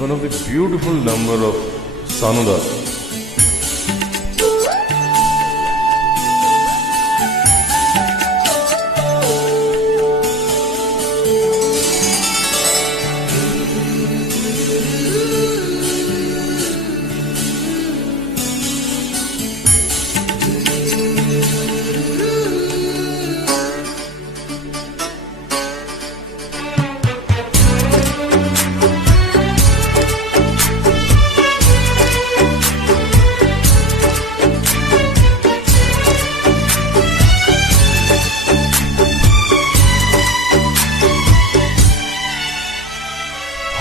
one of the beautiful number of Sanuda.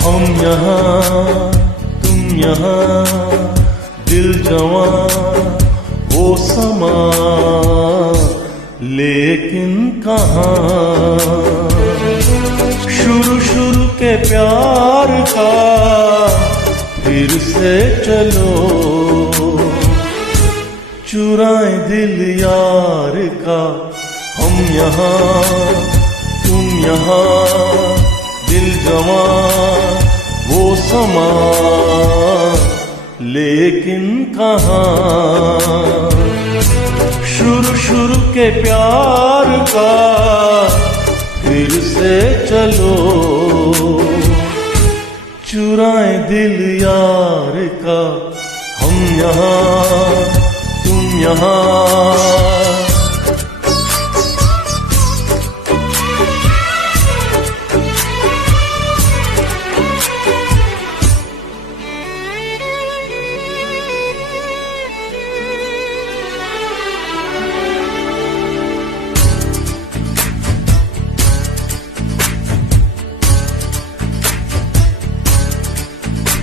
हम यहाँ तुम यहाँ दिल जवां वो समा लेकिन कहाँ शुरू के प्यार का फिर से चलो चुराए दिल यार का। हम यहाँ तुम यहाँ दिल जवां वो समा लेकिन कहाँ शुरू के प्यार का फिर से चलो चुराए दिल यार का। हम यहाँ तुम यहाँ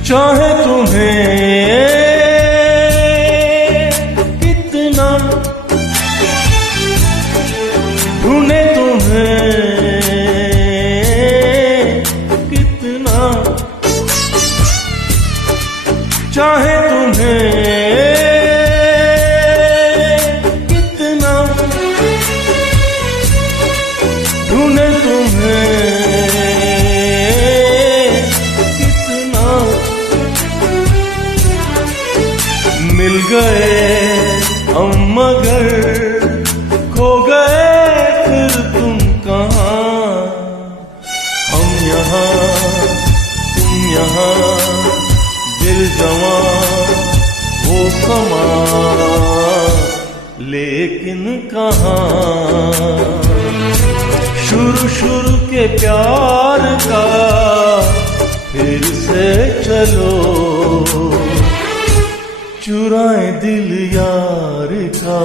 चाहे तुम्हें कितना ढूंढे तुम्हें कितना चाहे तुम्हें कितना ढूंढे तुम्हें मिल गए हम मगर खो गए फिर तुम कहाँ। हम यहाँ तुम यहाँ दिल जवां वो समा लेकिन कहाँ शुरू के प्यार का फिर से चलो चुराए दिल यार का।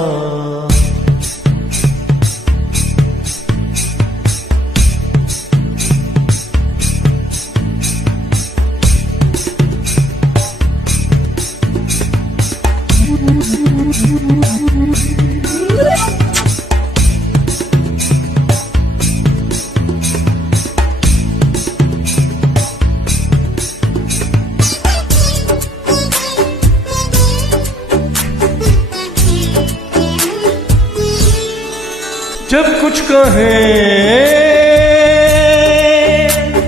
जब कुछ कहें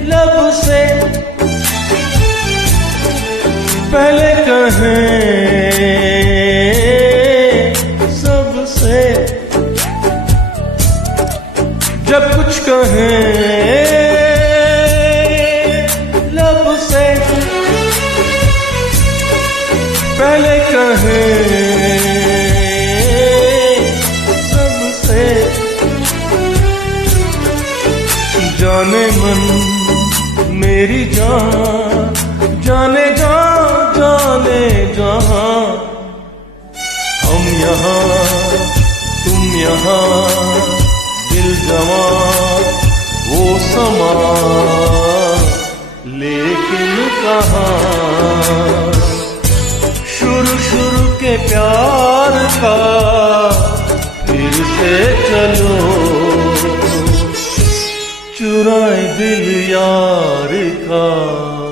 लब से पहले कहें सबसे जब कुछ कहें लब से पहले कहें जाने मन मेरी जान जाने जाने जहां। हम यहाँ तुम यहाँ दिल जवां वो समा लेकिन कहाँ शुरू के प्यार का फिर से चलो चुराए दिल यार का।